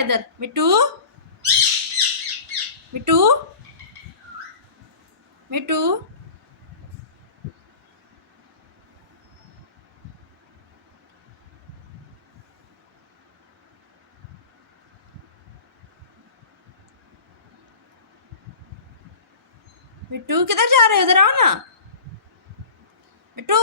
इधर मिट्टू मिट्टू मिट्टू मिट्टू किधर जा रहे हो? इधर आओ ना मिट्टू।